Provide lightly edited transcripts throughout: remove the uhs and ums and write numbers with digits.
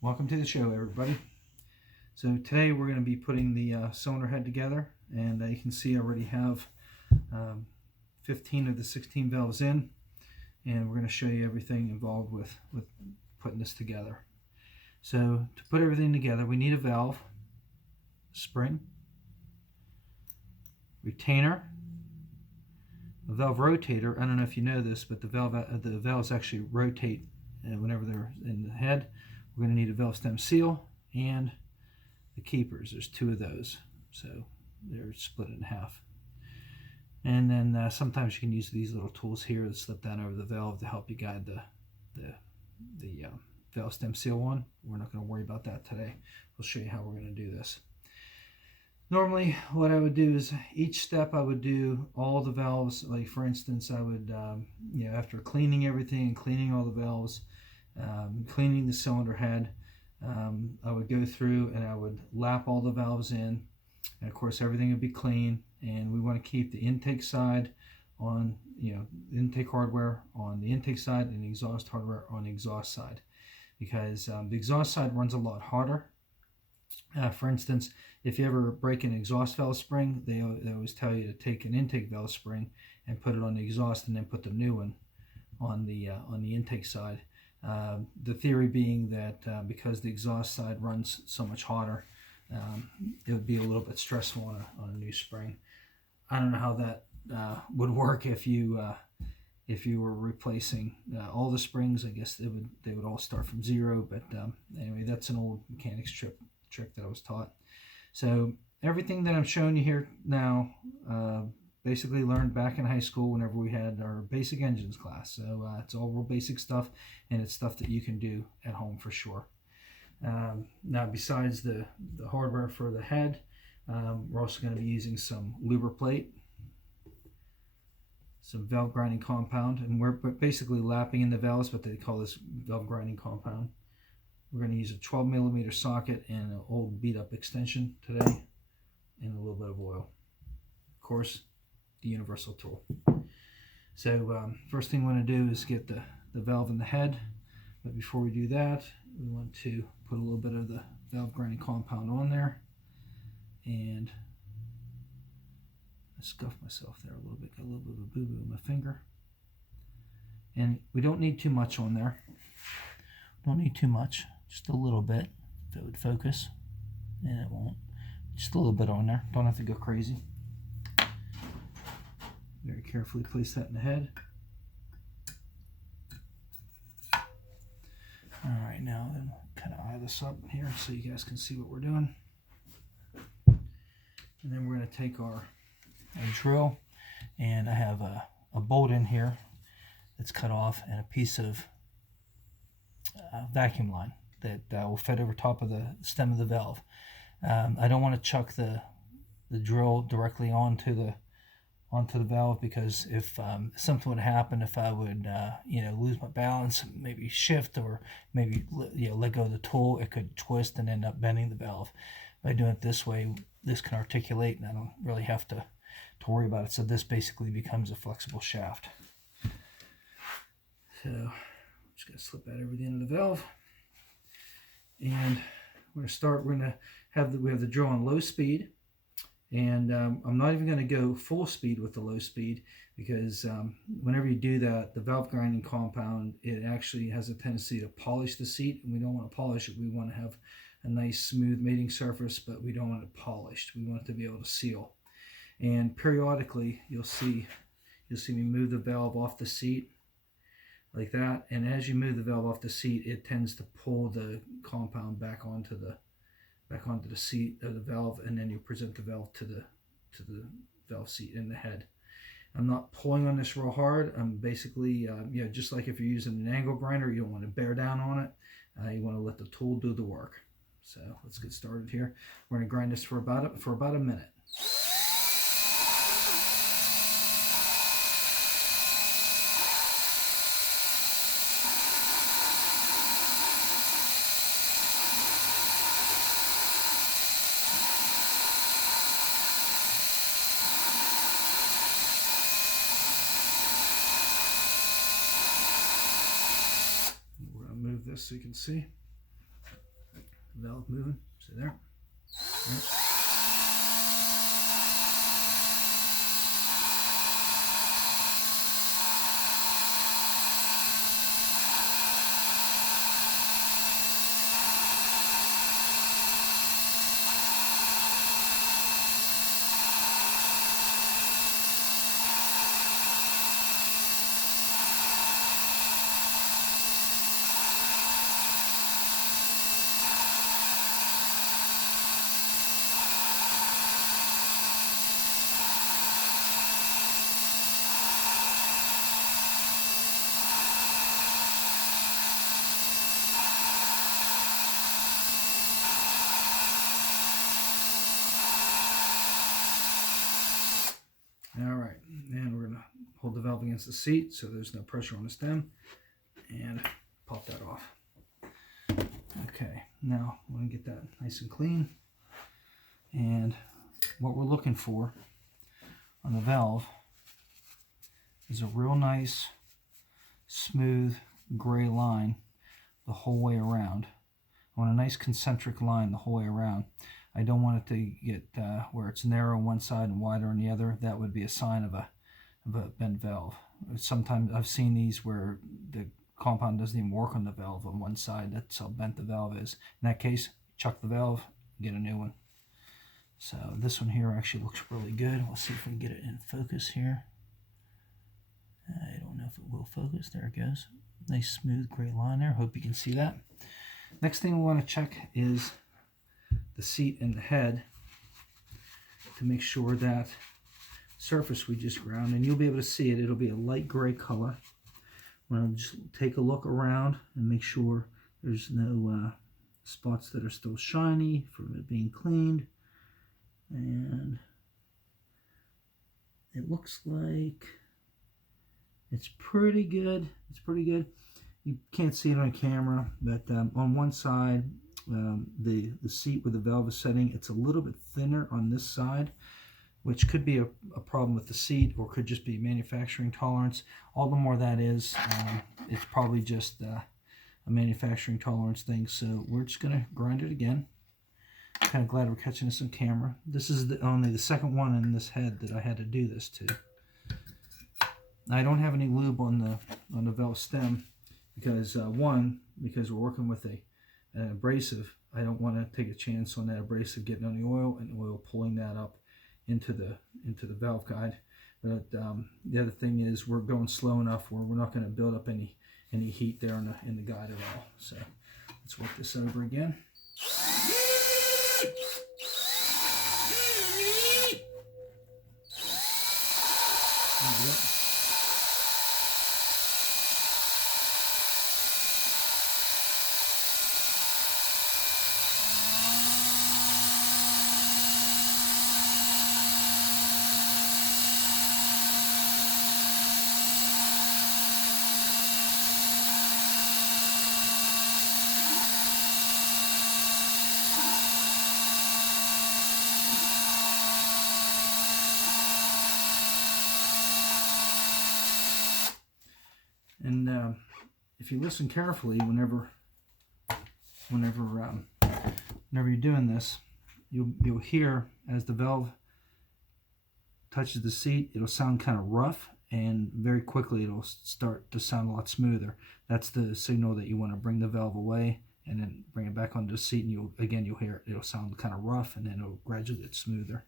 Welcome to the show, everybody. So today we're going to be putting the cylinder head together, and you can see I already have 15 of the 16 valves in, and we're going to show you everything involved with putting this together. So to put everything together, we need a valve, spring, retainer, a valve rotator. I don't know if you know this, but the valves actually rotate whenever they're in the head. We're going to need a valve stem seal and the keepers. There's two of those, so they're split in half. And then sometimes you can use these little tools here that slip down over the valve to help you guide the valve stem seal on. We're not going to worry about that today. We'll show you how we're going to do this. Normally what I would do is each step I would do all the valves. Like for instance, I would after cleaning everything and cleaning all the valves, cleaning the cylinder head, I would go through and I would lap all the valves in, and of course everything would be clean. And we want to keep the intake side on, intake hardware on the intake side and the exhaust hardware on the exhaust side, because the exhaust side runs a lot harder. For instance, if you ever break an exhaust valve spring, they always tell you to take an intake valve spring and put it on the exhaust, and then put the new one on the intake side. The theory being that because the exhaust side runs so much hotter, it would be a little bit stressful on a new spring. I don't know how that would work if you were replacing all the springs. I guess they would all start from zero. But anyway, that's an old mechanics trick that I was taught. So everything that I'm showing you here now, basically learned back in high school whenever we had our basic engines class. So it's all real basic stuff, and it's stuff that you can do at home for sure. Now, besides the hardware for the head, we're also going to be using some Lubriplate, some valve grinding compound, and we're basically lapping in the valves, but they call this valve grinding compound. We're going to use a 12mm socket and an old beat up extension today, and a little bit of oil. Of course, the universal tool. So first thing we want to do is get the valve in the head, but before we do that, we want to put a little bit of the valve grinding compound on there. And I scuffed myself there a little bit, got a little bit of a boo-boo in my finger. And we don't need too much on there. Don't need too much, just a little bit, if it would focus, and it won't. Just a little bit on there, don't have to go crazy. Very carefully place that in the head. All right, now then kind of eye this up here so you guys can see what we're doing. And then we're going to take our drill, and I have a bolt in here that's cut off, and a piece of vacuum line that will fit over top of the stem of the valve. I don't want to chuck the drill directly onto the valve, because if something would happen, if I would lose my balance, maybe shift, or maybe let go of the tool, it could twist and end up bending the valve. By doing it this way, this can articulate, and I don't really have to worry about it. So this basically becomes a flexible shaft. So I'm just going to slip that over the end of the valve, and we're going to start. We have the drill on low speed. And I'm not even going to go full speed with the low speed, because whenever you do that, the valve grinding compound, it actually has a tendency to polish the seat, and we don't want to polish it. We want to have a nice smooth mating surface, but we don't want it polished. We want it to be able to seal. And periodically you'll see me move the valve off the seat like that, and as you move the valve off the seat, it tends to pull the compound back onto the seat of the valve, and then you present the valve to the valve seat in the head. I'm not pulling on this real hard. I'm basically, just like if you're using an angle grinder, you don't want to bear down on it. You want to let the tool do the work. So let's get started here. We're going to grind this for about a minute. We're going to move this so you can see. the valve moving. See there? Right. All right, and we're gonna hold the valve against the seat so there's no pressure on the stem, and pop that off. Okay, now I'm gonna get that nice and clean. And what we're looking for on the valve is a real nice, smooth gray line the whole way around. I want a nice concentric line the whole way around. I don't want it to get where it's narrow on one side and wider on the other. That would be a sign of a bent valve. Sometimes I've seen these where the compound doesn't even work on the valve on one side. That's how bent the valve is. In that case, chuck the valve, get a new one. So this one here actually looks really good. We'll see if we can get it in focus here. I don't know if it will focus. There it goes. Nice smooth gray line there. Hope you can see that. Next thing we want to check is the seat and the head to make sure that surface we just ground, and you'll be able to see it. It'll be a light gray color. I'm going to just take a look around and make sure there's no spots that are still shiny from it being cleaned. And it looks like it's pretty good. It's pretty good. You can't see it on camera, but on one side, the seat where the valve is setting, it's a little bit thinner on this side, which could be a problem with the seat, or could just be manufacturing tolerance. All the more that is, it's probably just a manufacturing tolerance thing. So we're just going to grind it again. Kind of glad we're catching this on camera. This is only the second one in this head that I had to do this to. I don't have any lube on the valve stem because because we're working with an abrasive. I don't want to take a chance on that abrasive getting on the oil and the oil pulling that up into the valve guide. But the other thing is we're going slow enough where we're not going to build up any heat there in the guide at all. So let's work this over again. There we go. And if you listen carefully, whenever you're doing this, you'll hear as the valve touches the seat, it'll sound kind of rough, and very quickly it'll start to sound a lot smoother. That's the signal that you want to bring the valve away and then bring it back onto the seat, and you'll hear it. It'll sound kind of rough, and then it'll gradually get smoother.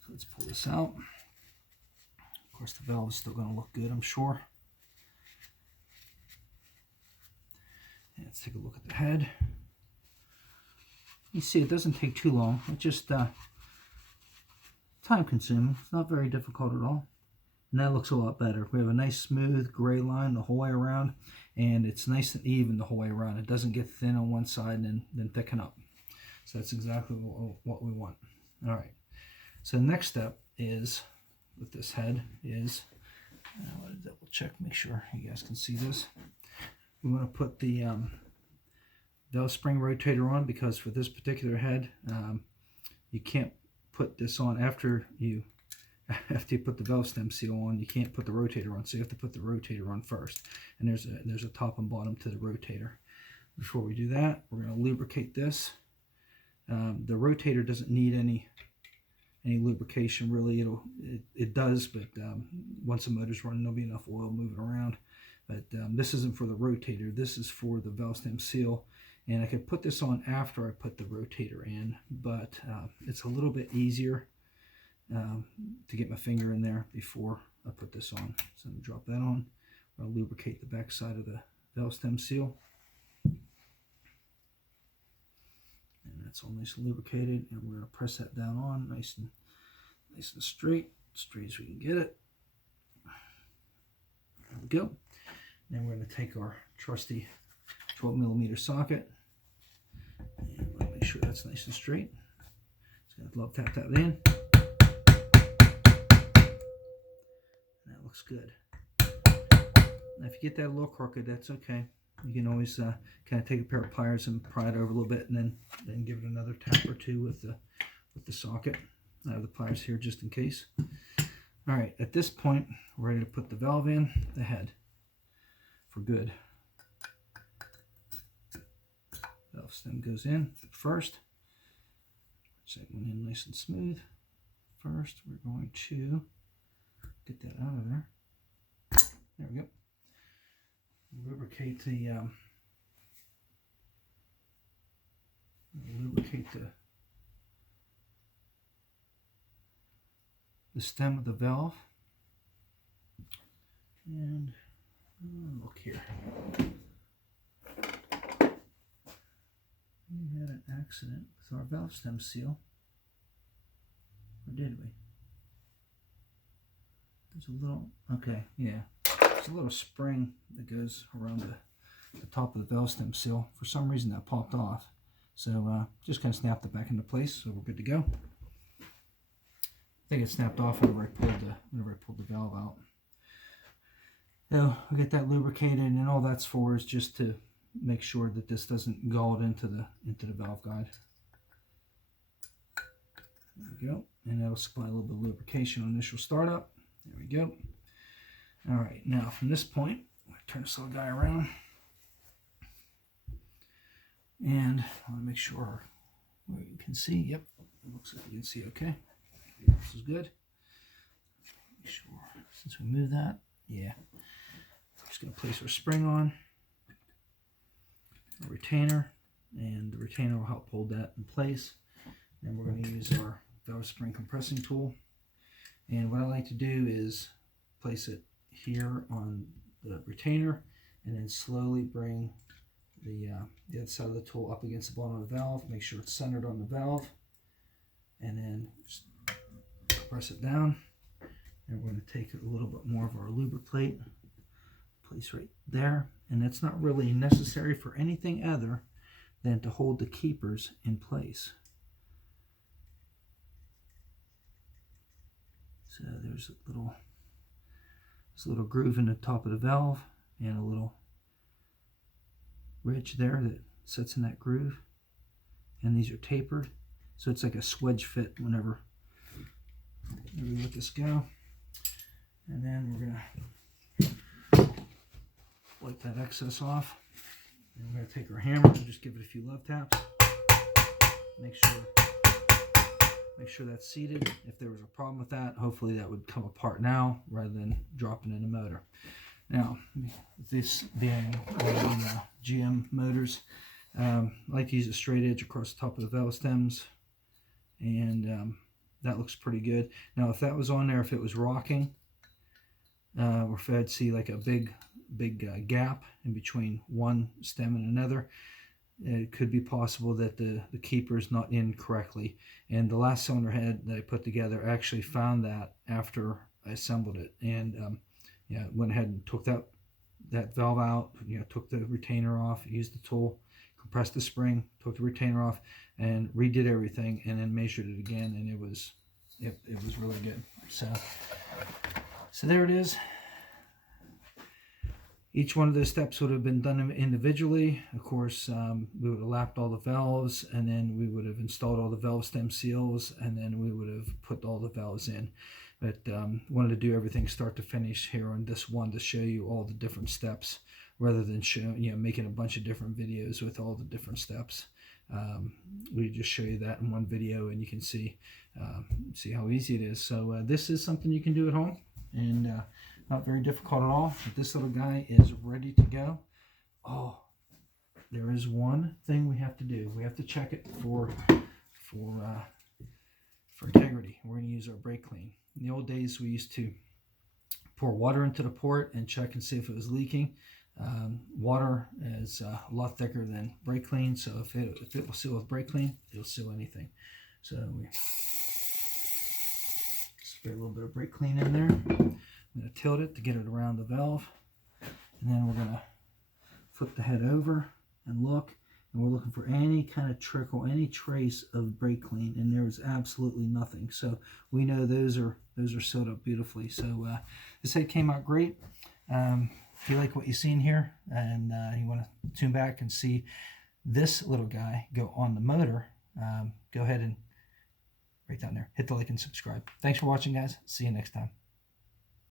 So let's pull this out. Of course, the valve is still going to look good, I'm sure. And let's take a look at the head. You see, it doesn't take too long. It's just time consuming. It's not very difficult at all. And that looks a lot better. We have a nice smooth gray line the whole way around, and it's nice and even the whole way around. It doesn't get thin on one side and then thicken up. So that's exactly what we want. All right. So the next step is, with this head, is, I want to double check, make sure you guys can see this. We want to put the valve spring rotator on, because for this particular head, you can't put this on after you put the valve stem seal on. You can't put the rotator on, so you have to put the rotator on first. And there's a top and bottom to the rotator. Before we do that, we're going to lubricate this The rotator doesn't need any lubrication really. It does, but once the motor's running, there'll be enough oil moving around. But this isn't for the rotator. This is for the valve stem seal. And I could put this on after I put the rotator in, but it's a little bit easier to get my finger in there before I put this on. So I'm going to drop that on. I'll lubricate the back side of the valve stem seal. And that's all nice and lubricated. And we're going to press that down on nice and straight as we can get it. There we go. Then we're going to take our trusty 12mm socket, and we'll make sure that's nice and straight. Just going to love tap that in. That looks good. Now, if you get that a little crooked, that's okay. You can always kind of take a pair of pliers and pry it over a little bit, and then give it another tap or two with the socket. I have the pliers here just in case. All right, at this point, we're ready to put the valve in the head for good. Valve stem goes in first. Second one in nice and smooth. First, we're going to get that out of there. There we go. Lubricate the stem of the valve. And look here. We had an accident with our valve stem seal. Or did we? There's a little, okay, yeah. There's a little spring that goes around the top of the valve stem seal. For some reason that popped off. So just kind of snapped it back into place, so we're good to go. I think it snapped off whenever I pulled the valve out. So we get that lubricated, and all that's for is just to make sure that this doesn't gall it into the valve guide. There we go, and that'll supply a little bit of lubrication on initial startup. There we go. All right, now from this point, I'm going to turn this little guy around, and I want to make sure you can see. Yep, it looks like you can see okay. This is good. Make sure, since we moved that, yeah. I'm just going to place our spring on, a retainer, and the retainer will help hold that in place. And we're going to use our valve spring compressing tool. And what I like to do is place it here on the retainer, and then slowly bring the other side of the tool up against the bottom of the valve. Make sure it's centered on the valve, and then just press it down. And we're going to take a little bit more of our lubriplate, place right there, and it's not really necessary for anything other than to hold the keepers in place. So there's a little groove in the top of the valve, and a little ridge there that sits in that groove, and these are tapered, so it's like a swedge fit whenever we let this go. And then we're going to wipe that excess off, and we're going to take our hammer and just give it a few love taps. Make sure that's seated. If there was a problem with that, hopefully that would come apart now rather than dropping in the motor. Now, this being GM motors, I like to use a straight edge across the top of the valve stems, and that looks pretty good. Now, if that was on there, if it was rocking, or if I'd see like a big gap in between one stem and another, it could be possible that the keeper is not in correctly. And the last cylinder head that I put together, I actually found that after I assembled it, and yeah, went ahead and took that valve out, took the retainer off, used the tool, compressed the spring, took the retainer off, and redid everything, and then measured it again, and it was really good. So there it is. Each one of those steps would have been done individually. Of course, we would have lapped all the valves, and then we would have installed all the valve stem seals, and then we would have put all the valves in. But wanted to do everything start to finish here on this one to show you all the different steps rather than making a bunch of different videos with all the different steps. We just show you that in one video, and you can see how easy it is. So this is something you can do at home, and not very difficult at all. But this little guy is ready to go. Oh, there is one thing we have to do. We have to check it for integrity. We're going to use our brake clean. In the old days, we used to pour water into the port and check and see if it was leaking. Water is a lot thicker than brake clean, so if it will seal with brake clean, it'll seal anything. So we spray a little bit of brake clean in there. I'm going to tilt it to get it around the valve, and then we're going to flip the head over and look, and we're looking for any kind of trickle, any trace of brake clean, and there was absolutely nothing. So we know those are sealed up beautifully. So this head came out great. If you like what you've seen here, and you want to tune back and see this little guy go on the motor, go ahead and right down there, hit the like and subscribe. Thanks for watching, guys. See you next time.